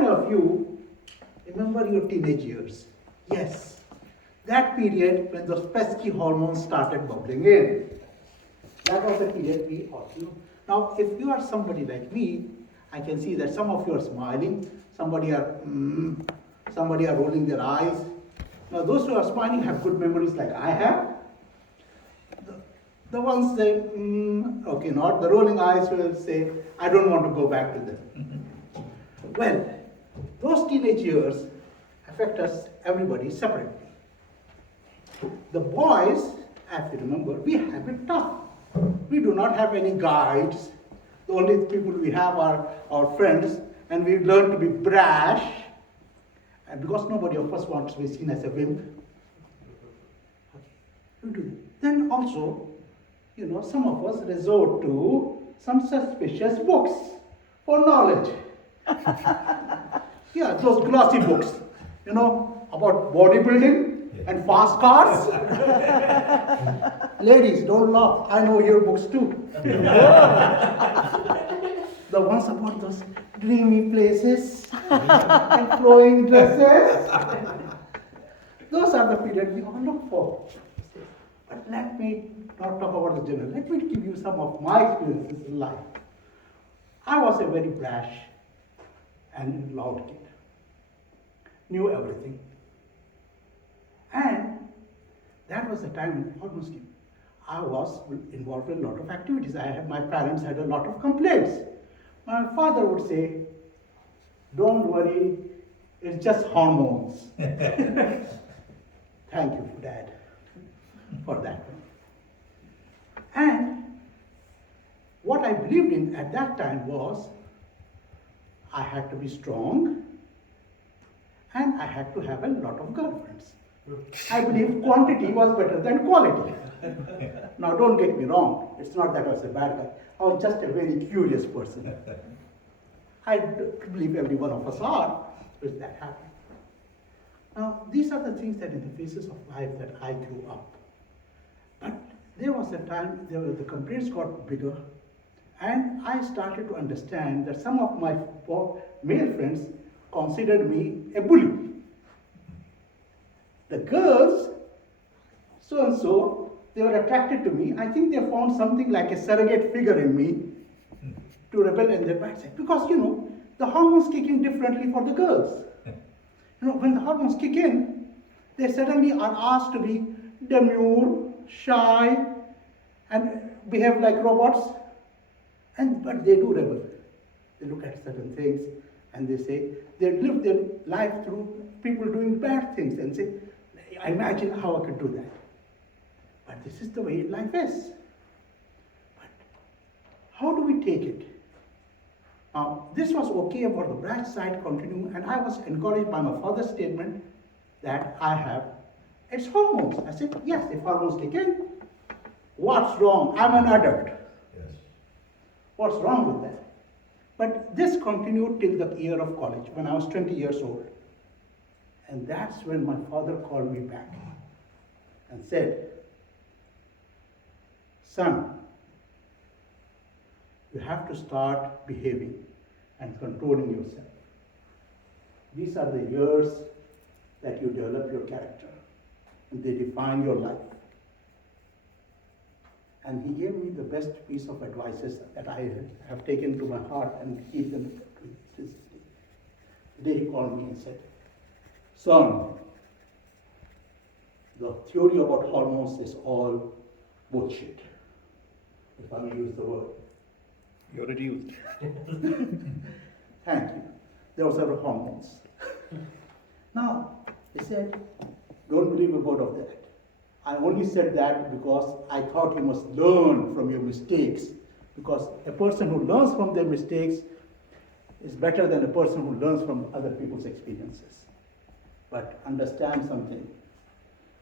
many of you remember your teenage years? Yes, that period when those pesky hormones started bubbling in. That was the period we all knew. Now, if you are somebody like me, I can see that some of you are smiling, somebody are rolling their eyes. Now, those who are smiling have good memories like I have. The ones say, okay, not. The rolling eyes will say, I don't want to go back to them. Well, those teenage years affect us, everybody, separately. The boys, if you remember, we have it tough. We do not have any guides. The only people we have are our friends, and we learn to be brash. And because nobody of us wants to be seen as a wimp, we do that. Then also, some of us resort to some suspicious books for knowledge. Yeah, those glossy books, about bodybuilding and fast cars. Ladies, don't laugh. I know your books too. The ones about those dreamy places and flowing dresses. Those are the periods we all look for. But let me not talk about the general. Let me give you some of my experiences in life. I was a very brash and loud kid. Knew everything. And that was the time when almost I was involved in a lot of activities. My parents had a lot of complaints. My father would say, don't worry, it's just hormones. Thank you, Dad, for that. And what I believed in at that time was I had to be strong and I had to have a lot of girlfriends. I believe quantity was better than quality. Now, don't get me wrong. It's not that I was a bad guy. I was just a very curious person. I believe every one of us are. Does that happen? Now, these are the things that in the phases of life that I grew up. But there was a time the complaints got bigger, and I started to understand that some of my male friends considered me a bully. The girls, so and so, they were attracted to me. I think they found something like a surrogate figure in me to rebel in their backside. Because, the hormones kick in differently for the girls. When the hormones kick in, they suddenly are asked to be demure, shy, and behave like robots. But they do rebel. They look at certain things and they say, they live their life through people doing bad things and say, imagine how I could do that. But this is the way life is. But how do we take it? Now, this was okay for the brash side continuing, and I was encouraged by my father's statement that it's hormones. I said, yes, if hormones kick in, what's wrong? I'm an adult. Yes. What's wrong with that? But this continued till the year of college, when I was 20 years old. And that's when my father called me back and said, son, you have to start behaving and controlling yourself. These are the years that you develop your character, and they define your life. And he gave me the best piece of advices that I have taken to my heart and keep them to this day. The day he called me and said, son, the theory about hormones is all bullshit, if I may use the word. You already used. Thank you. There were several hormones. Now, he said, don't believe a word of that. I only said that because I thought you must learn from your mistakes. Because a person who learns from their mistakes is better than a person who learns from other people's experiences. But understand something.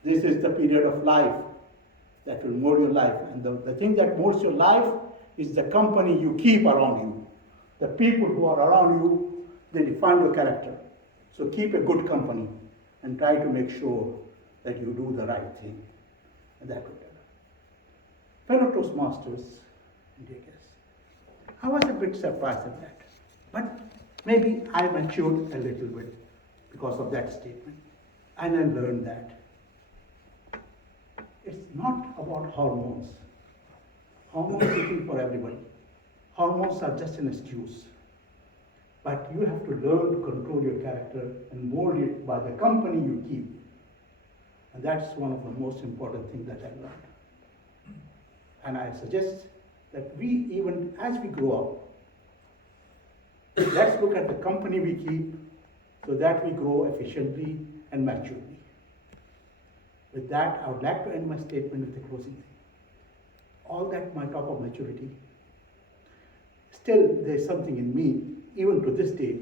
This is the period of life that will mold your life. And the thing that molds your life is the company you keep around you. The people who are around you, they define your character. So keep a good company and try to make sure that you do the right thing. And that will develop. Fellow Toastmasters, dear guests, I was a bit surprised at that. But maybe I matured a little bit because of that statement. And I learned that it's not about hormones. Hormones are taken for everybody. Hormones are just an excuse. But you have to learn to control your character and mold it by the company you keep. And that's one of the most important things that I learned. And I suggest that we, even as we grow up, let's look at the company we keep so that we grow efficiently and maturely. With that, I would like to end my statement with a closing thing. All that my talk of maturity, still there's something in me, even to this day,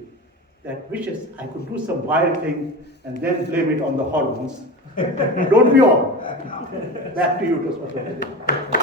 that wishes I could do some wild thing and then blame it on the hormones. Don't we all? Back to you, Toastmasters.